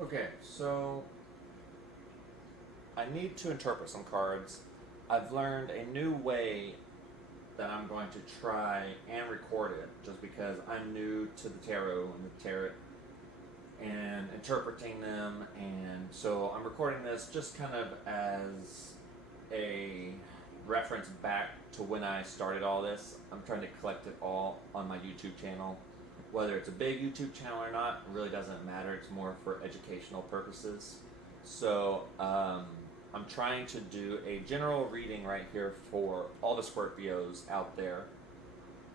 Okay, so I need to interpret some cards. I've learned a new way that I'm going to try and record it just because I'm new to the tarot and the tarot and interpreting them, and so I'm recording this just kind of as a reference back to when I started all this. I'm trying to collect it all on my YouTube channel. Whether it's a big YouTube channel or not really doesn't matter. It's more for educational purposes. So I'm trying to do a general reading right here for all the Scorpios out there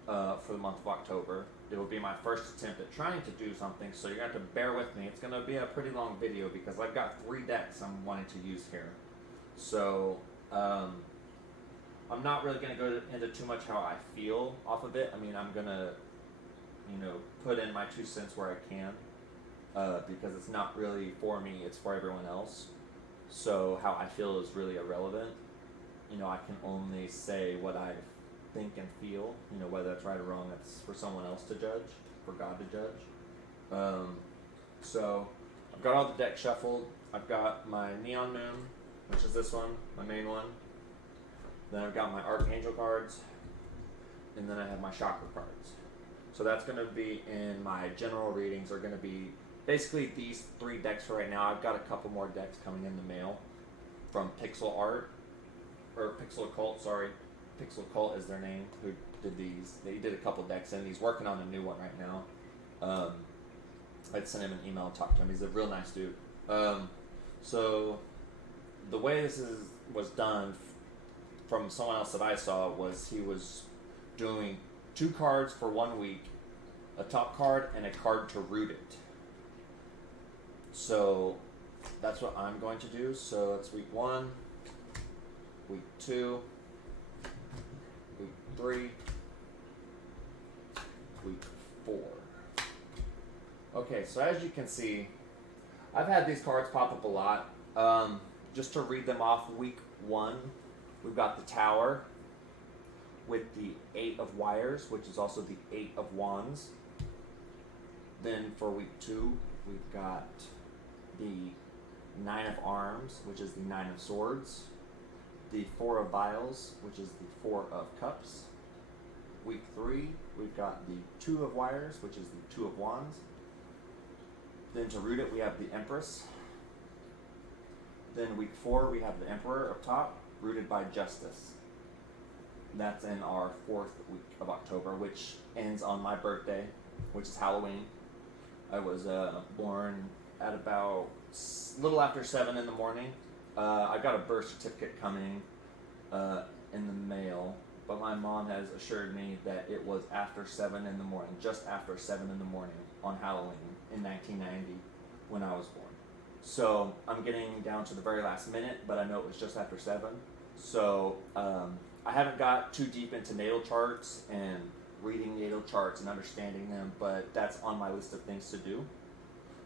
for the month of October. It will be my first attempt at trying to do something, so you're going to have to bear with me. It's going to be a pretty long video because I've got 3 decks I'm wanting to use here. So I'm not really going to go into too much how I feel off of it. I mean, I'm going to, put in my 2 cents where I can because it's not really for me, it's for everyone else. So how I feel is really irrelevant. I can only say what I think and feel. Whether that's right or wrong, that's for someone else to judge, for God to judge. So I've got all the decks shuffled. I've got my Neon Moon, which is this one, my main one. Then I've got my Archangel cards, and then I have my Chakra cards. So that's going to be in my general readings. Are going to be basically these 3 decks for right now. I've got a couple more decks coming in the mail from Pixel Art, or Pixel Occult, sorry. Pixel Occult is their name, who did these. They did a couple decks, and he's working on a new one right now. I'd send him an email and talk to him. He's a real nice dude. So the way this was done from someone else that I saw was he was doing 2 cards for 1 week, a top card and a card to root it. So that's what I'm going to do. So it's week 1, week 2, week 3, week 4. Okay, so as you can see, I've had these cards pop up a lot. Just to read them off, week 1, we've got the Tower with the 8 of Wires, which is also the 8 of Wands. Then for week 2, we've got the 9 of Arms, which is the 9 of Swords. The 4 of Vials, which is the 4 of Cups. Week 3, we've got the 2 of Wires, which is the 2 of Wands. Then to root it, we have the Empress. Then week 4, we have the Emperor up top, rooted by Justice. That's in our 4th week of October, which ends on my birthday, which is Halloween. I was born at about a little after 7 in the morning. I got a birth certificate coming in the mail, but my mom has assured me that it was after 7 in the morning, just after 7 in the morning on Halloween in 1990 when I was born. So I'm getting down to the very last minute, but I know it was just after 7. So I haven't got too deep into natal charts and reading natal charts and understanding them, but that's on my list of things to do.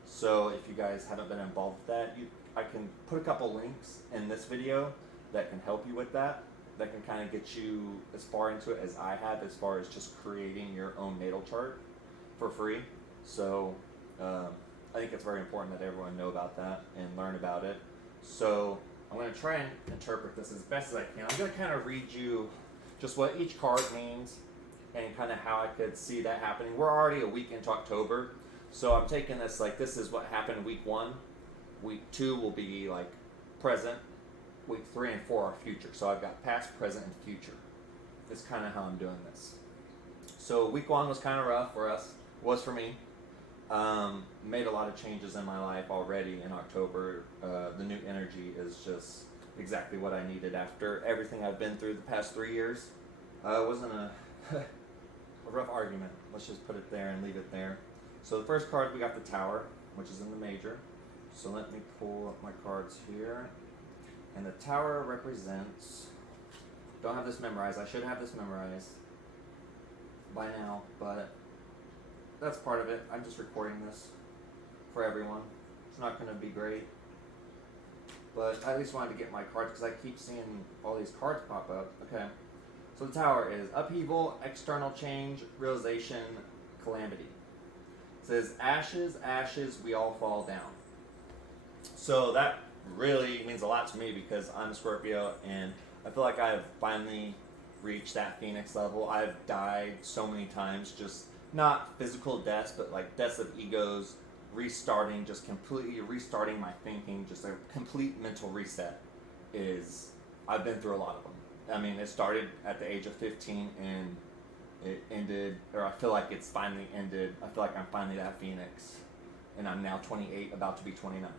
So if you guys haven't been involved with that, I can put a couple links in this video that can help you with that can kind of get you as far into it as I have, as far as just creating your own natal chart for free. So I think it's very important that everyone know about that and learn about it. So I'm going to try and interpret this as best as I can. I'm going to kind of read you just what each card means and kind of how I could see that happening. We're already a week into October, so I'm taking this like this is what happened week 1. Week 2 will be like present. Week 3 and 4 are future. So I've got past, present, and future. That's kind of how I'm doing this. So week 1 was kind of rough for us. Was for me. Made a lot of changes in my life already in October. The new energy is just exactly what I needed after everything I've been through the past 3 years. It wasn't a rough argument. Let's just put it there and leave it there. So the first card, we got the Tower, which is in the major. So let me pull up my cards here. And the Tower represents, don't have this memorized. I should have this memorized by now, but that's part of it. I'm just recording this for everyone. It's not going to be great, but I at least wanted to get my cards because I keep seeing all these cards pop up. Okay, so the Tower is upheaval, external change, realization, calamity. It says, ashes, ashes, we all fall down. So that really means a lot to me because I'm a Scorpio and I feel like I've finally reached that Phoenix level. I've died so many times, just not physical deaths, but like deaths of egos, restarting, just completely restarting my thinking, just a complete mental reset. I've been through a lot of them. I mean, it started at the age of 15 and it ended, or I feel like it's finally ended. I feel like I'm finally that Phoenix, and I'm now 28, about to be 29.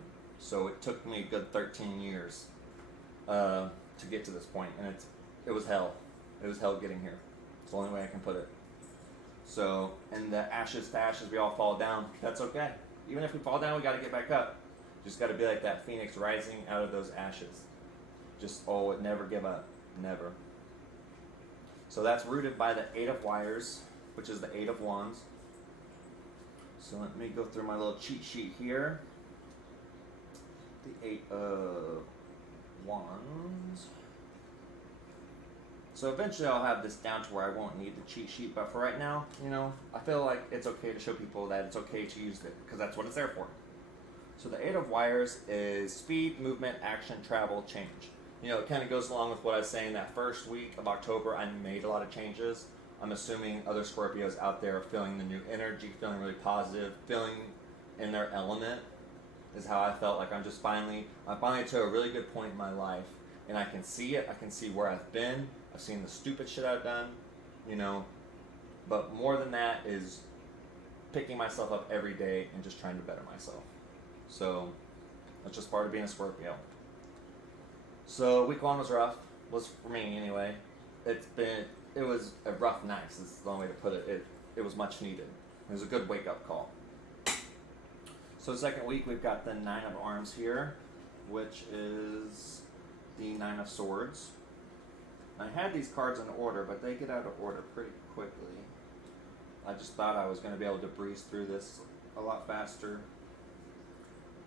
So it took me a good 13 years to get to this point, and it was hell. It was hell getting here. It's the only way I can put it. So, in the ashes to ashes, we all fall down. That's okay. Even if we fall down, we got to get back up. Just got to be like that phoenix rising out of those ashes. Just, never give up. Never. So that's rooted by the 8 of Wires, which is the 8 of Wands. So let me go through my little cheat sheet here. The 8 of Wands. So eventually I'll have this down to where I won't need the cheat sheet, but for right now, I feel like it's okay to show people that it's okay to use it, because that's what it's there for. So the 8 of Wires is speed, movement, action, travel, change. It kind of goes along with what I was saying, that first week of October I made a lot of changes. I'm assuming other Scorpios out there are feeling the new energy, feeling really positive, feeling in their element is how I felt. Like I'm finally to a really good point in my life, and I can see it. I can see where I've been. I've seen the stupid shit I've done, but more than that is picking myself up every day and just trying to better myself. So that's just part of being a Scorpio. So week 1 was rough, was for me anyway. It was a rough night, is the only way to put it. It was much needed. It was a good wake-up call. So the second week, we've got the 9 of Arms here, which is the 9 of Swords. I had these cards in order, but they get out of order pretty quickly. I just thought I was going to be able to breeze through this a lot faster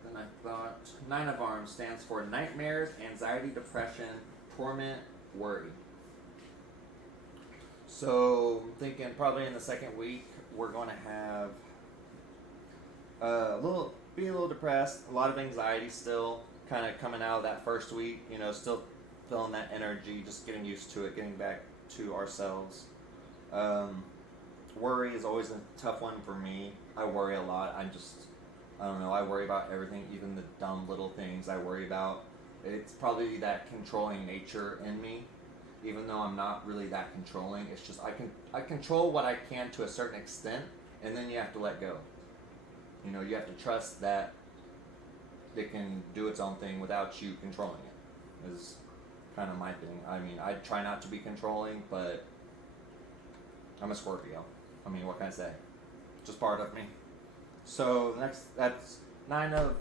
than I thought. 9 of Arms stands for nightmares, anxiety, depression, torment, worry. So I'm thinking probably in the second week we're going to have be a little depressed, a lot of anxiety still kind of coming out of that first week, still feeling that energy, just getting used to it, getting back to ourselves. Worry is always a tough one for me. I worry a lot. I don't know, I worry about everything, even the dumb little things I worry about. It's probably that controlling nature in me, even though I'm not really that controlling. It's just I control what I can to a certain extent, and then you have to let go. You have to trust that it can do its own thing without you controlling it, is kind of my thing. I mean, I try not to be controlling, but I'm a Scorpio. I mean, what can I say? Just part of me. So that's 9 of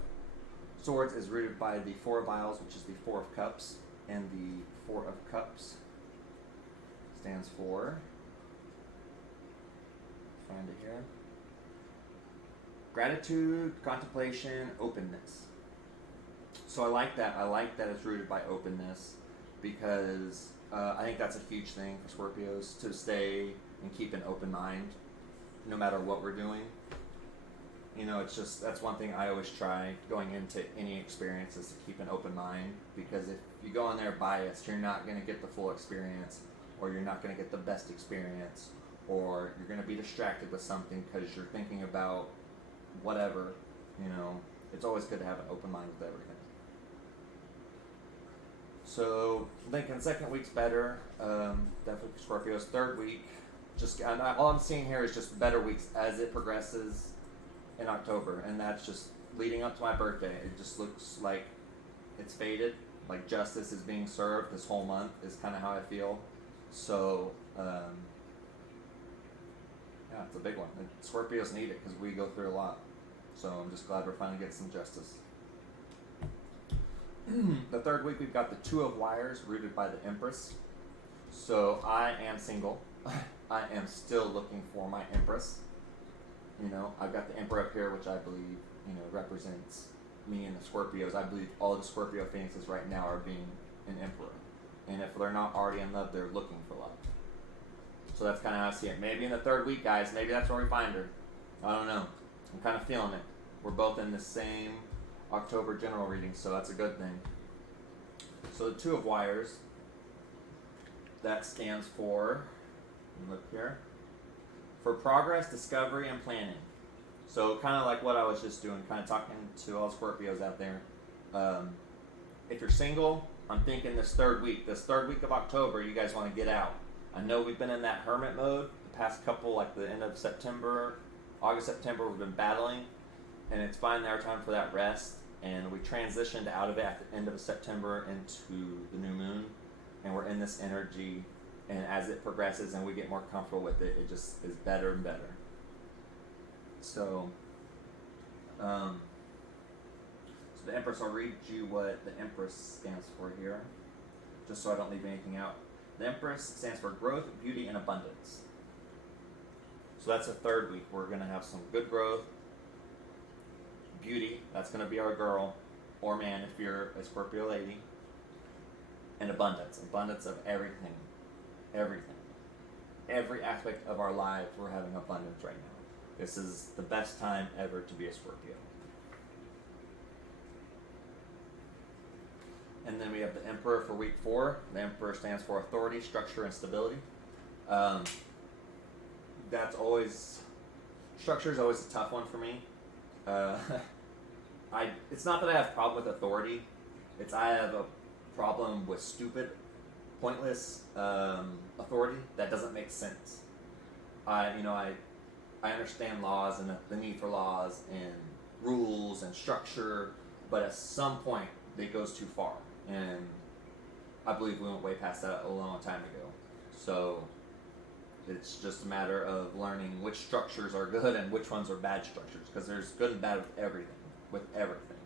Swords is rooted by the 4 of Vials, which is the 4 of Cups, and the 4 of Cups stands for, find it here, gratitude, contemplation, openness. So I like that. I like that it's rooted by openness, because I think that's a huge thing for Scorpios, to stay and keep an open mind no matter what we're doing. That's one thing I always try going into any experience, is to keep an open mind, because if you go in there biased, you're not going to get the full experience, or you're not going to get the best experience, or you're going to be distracted with something because you're thinking about whatever. It's always good to have an open mind with everything. So I'm thinking second week's better. Definitely Scorpio's third week. All I'm seeing here is just better weeks as it progresses in October, and that's just leading up to my birthday. It just looks like it's faded, like justice is being served this whole month is kind of how I feel. So it's a big one. Scorpios need it because we go through a lot. So I'm just glad we're finally getting some justice. The third week we've got the 2 of Wires, rooted by the Empress. So I am single. I am still looking for my Empress. I've got the Emperor up here, which I believe, represents me and the Scorpios. I believe all the Scorpio Phoenixes right now are being an Emperor. And if they're not already in love, they're looking for love. So that's kind of how I see it. Maybe in the third week, guys, maybe that's where we find her. I don't know. I'm kind of feeling it. We're both in the same October general reading, so that's a good thing. So the Two of Wires, that stands for, look here, for progress, discovery, and planning. So kind of like what I was just doing, kind of talking to all Scorpios out there. If you're single, I'm thinking this third week of October, you guys want to get out. I know we've been in that hermit mode the past couple, like the end of September, August, September, we've been battling, and it's finally our time for that rest. And we transitioned out of it at the end of September into the new moon, and we're in this energy. And as it progresses and we get more comfortable with it, it just is better and better. So the Empress, I'll read you what the Empress stands for here, just so I don't leave anything out. The Empress stands for growth, beauty, and abundance. So that's the third week. We're going to have some good growth, beauty, that's going to be our girl, or man if you're a Scorpio lady, and abundance of everything. Every aspect of our lives, we're having abundance right now. This is the best time ever to be a Scorpio. And then we have the Emperor for week 4. The Emperor stands for authority, structure, and stability. Structure is always a tough one for me. It's not that I have a problem with authority. It's I have a problem with stupid, pointless authority that doesn't make sense. I understand laws and the need for laws and rules and structure, but at some point it goes too far, and I believe we went way past that a long time ago. So it's just a matter of learning which structures are good and which ones are bad structures, because there's good and bad with everything.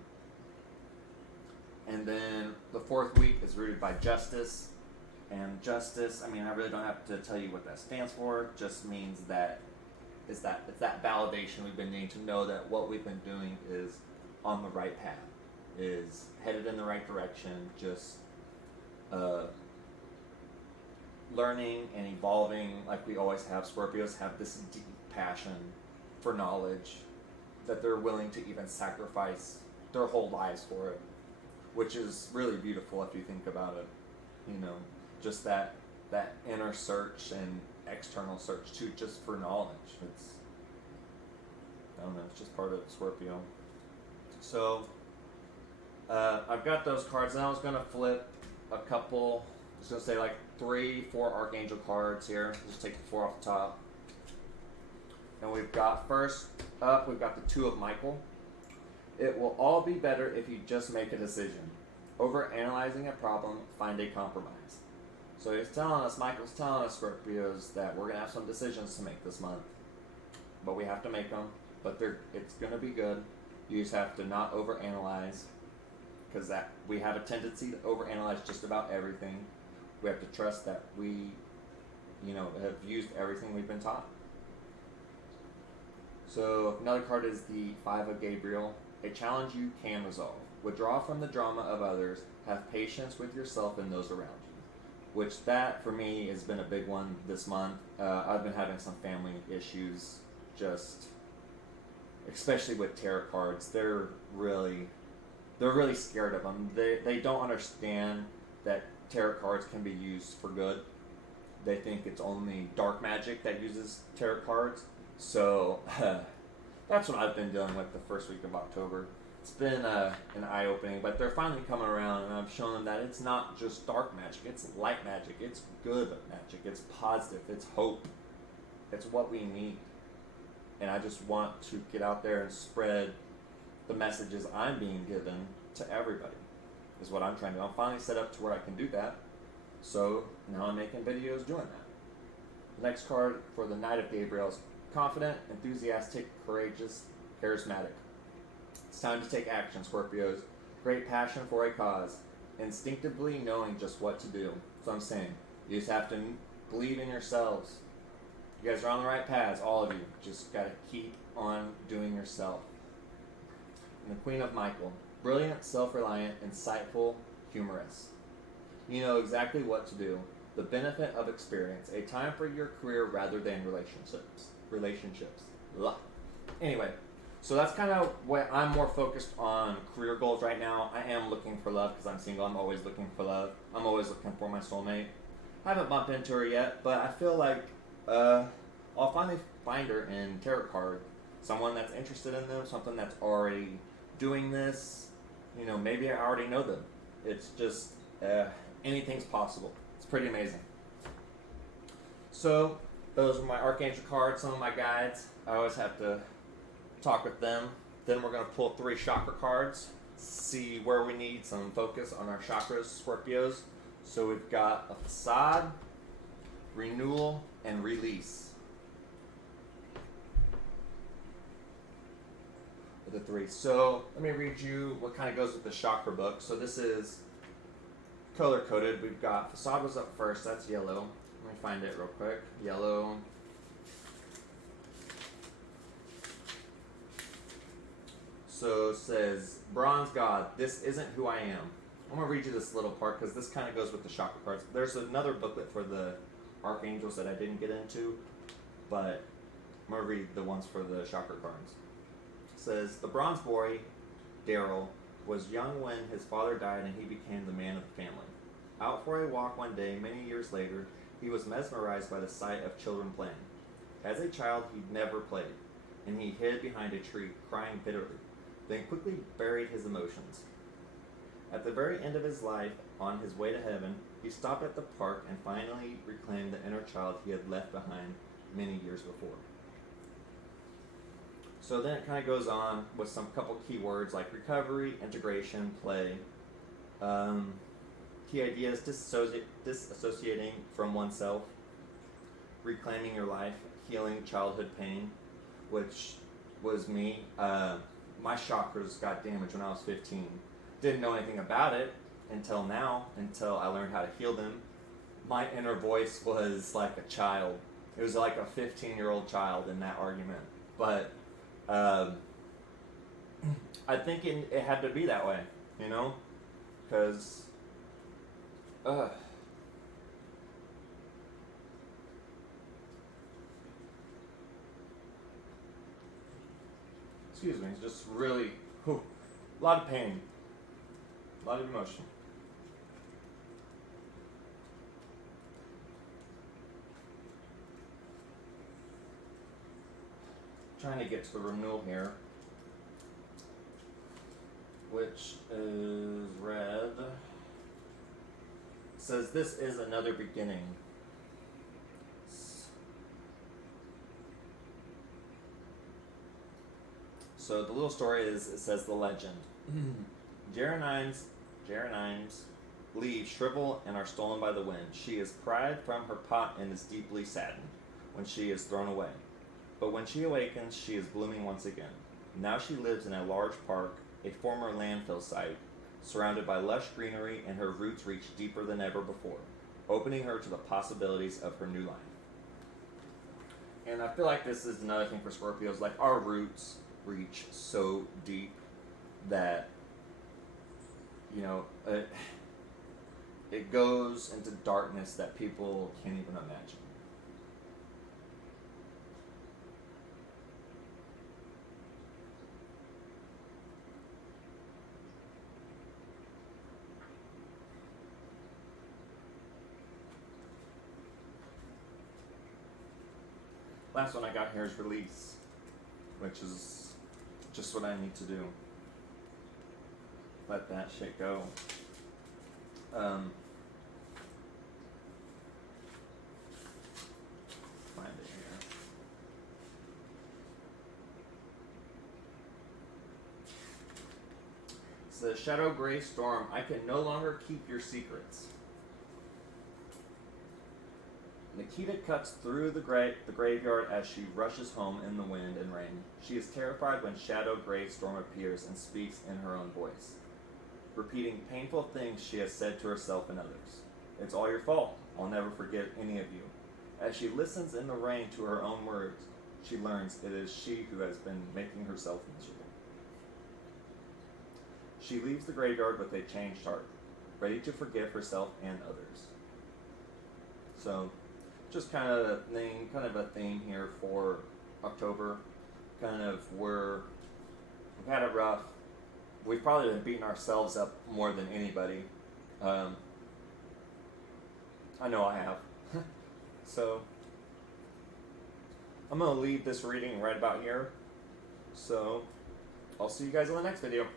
And then the 4th week is rooted by justice. And justice, I really don't have to tell you what that stands for. It just means that it's that validation we've been needing to know that what we've been doing is on the right path, is headed in the right direction, just learning and evolving like we always have. Scorpios have this deep passion for knowledge that they're willing to even sacrifice their whole lives for it, which is really beautiful if you think about it. Just that inner search and external search too, just for knowledge. It's just part of Scorpio. So I've got those cards, and I was gonna flip a couple. I was gonna say like 3-4 Archangel cards here. Just take the 4 off the top. And we've got first up, we've got the 2 of Michael. It will all be better if you just make a decision. Over analyzing a problem, find a compromise. So Michael's telling us Scorpios that we're gonna have some decisions to make this month, but we have to make them. But it's gonna be good. You just have to not overanalyze, because we have a tendency to overanalyze just about everything. We have to trust that we, have used everything we've been taught. So another card is the 5 of Gabriel. A challenge you can resolve. Withdraw from the drama of others. Have patience with yourself and those around you. Which that, for me, has been a big one this month. I've been having some family issues, especially with tarot cards. They're really scared of them. They don't understand that tarot cards can be used for good. They think it's only dark magic that uses tarot cards. So that's what I've been dealing with the first week of October. It's been an eye-opening, but they're finally coming around, and I'm showing them that it's not just dark magic, it's light magic, it's good magic, it's positive, it's hope, it's what we need. And I just want to get out there and spread the messages I'm being given to everybody, is what I'm trying to do. I'm finally set up to where I can do that, so now I'm making videos doing that. The next card for the Knight of Gabriel is confident, enthusiastic, courageous, charismatic. It's time to take action, Scorpios. Great passion for a cause. Instinctively knowing just what to do. That's what I'm saying. You just have to believe in yourselves. You guys are on the right paths, all of you. Just got to keep on doing yourself. And the Queen of Michael. Brilliant, self-reliant, insightful, humorous. You know exactly what to do. The benefit of experience. A time for your career rather than relationships. Anyway. So that's kind of what I'm more focused on career goals right now. I am looking for love because I'm single. I'm always looking for love. I'm always looking for my soulmate. I haven't bumped into her yet, but I feel like I'll finally find her in tarot card. Someone that's interested in them, something that's already doing this. You know, maybe I already know them. It's just anything's possible. It's pretty amazing. So those are my Archangel cards, some of my guides. I always have to talk with them. Then we're going to pull 3 chakra cards, see where we need some focus on our chakras, Scorpios. So we've got a facade, renewal, and release. The 3. So let me read you what kind of goes with the chakra book. So this is color coded. We've got facade was up first. That's yellow. Let me find it real quick. Yellow. So it says, Bronze God, this isn't who I am. I'm going to read you this little part because this kind of goes with the chakra cards. There's another booklet for the archangels that I didn't get into, but I'm going to read the ones for the chakra cards. It says, the bronze boy, Daryl, was young when his father died and he became the man of the family. Out for a walk one day, many years later, he was mesmerized by the sight of children playing. As a child, he'd never played, and he hid behind a tree, crying bitterly, then quickly buried his emotions. At the very end of his life, on his way to heaven, he stopped at the park and finally reclaimed the inner child he had left behind many years before. So then it kind of goes on with some couple key words like recovery, integration, play. Key ideas, disassociating from oneself, reclaiming your life, healing childhood pain, which was me. My chakras got damaged when I was 15. Didn't know anything about it until now, until I learned how to heal them. My inner voice was like a child. It was like a 15-year-old child in that argument. But I think it had to be that way, you know? Because, excuse me, it's just really, a lot of pain, a lot of emotion. Trying to get to the renewal here, which is red. It says this is another beginning. So the little story is, it says the legend. Geronines leaves shrivel and are stolen by the wind. She is pried from her pot and is deeply saddened when she is thrown away. But when she awakens, she is blooming once again. Now she lives in a large park, a former landfill site, surrounded by lush greenery, and her roots reach deeper than ever before, opening her to the possibilities of her new life. And I feel like this is another thing for Scorpios, like our roots reach so deep that, you know, it goes into darkness that people can't even imagine. Last one I got here is release, which is just what I need to do. Let that shit go. Find it here. It's the Shadow Gray Storm. I can no longer keep your secrets. Nikita cuts through the graveyard as she rushes home in the wind and rain. She is terrified when Shadow Gray Storm appears and speaks in her own voice, repeating painful things she has said to herself and others. It's all your fault. I'll never forgive any of you. As she listens in the rain to her own words, she learns it is she who has been making herself miserable. She leaves the graveyard with a changed heart, ready to forgive herself and others. So, just kind of a theme here for October. Kind of we're we've had it rough. We've probably been beating ourselves up more than anybody. I know I have. So, I'm going to leave this reading right about here. So, I'll see you guys in the next video.